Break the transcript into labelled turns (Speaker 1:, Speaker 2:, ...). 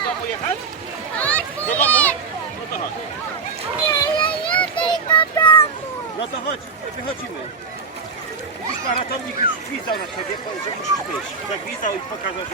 Speaker 1: do domu jechać? Do domu? No to chodź. No to chodź, wychodzimy. Widzisz, pan ratownik już gwizdał na ciebie, że musisz wyjść. Zagwizdał i pokazał, że